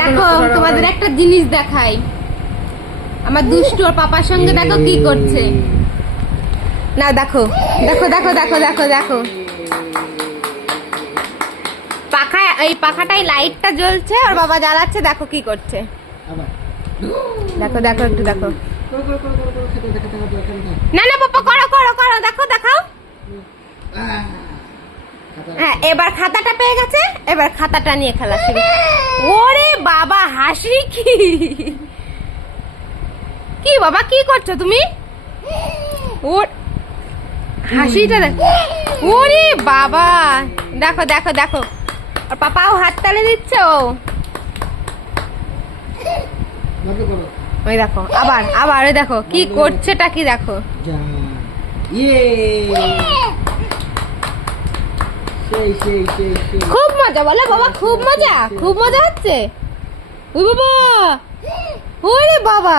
দেখো তোমাদের একটা জিনিস দেখাই, আমার দুষ্টু ওর পাপার সঙ্গে দেখো কি করছে। না দেখো দেখো দেখো দেখো দেখো দেখো পাখা, এই পাখাটাই লাইটটা জ্বলছে, ওর বাবা জ্বালাচ্ছে, দেখো কি করছে। দেখো দেখো একটু দেখো। না না পাপা করো করো করো, দেখো দেখাও। হ্যাঁ এবার খাতাটা পেয়ে গেছে, এবার খাতাটা নিয়ে খেলা শুরু। ওরে বাবা হাসি কি, কি বাবা কি করছো তুমি? ওর হাসিটা দেখো। ওরে বাবা দেখো দেখো দেখো, আর পাপাও হাত তালে দিচ্ছে। ও ওই দেখো আবার আবার ওই দেখো কি করছেটা, কি দেখো। খুব মজা বলো বাবা, খুব মজা, খুব মজা হচ্ছে। ওই বাবা, ওরে বাবা।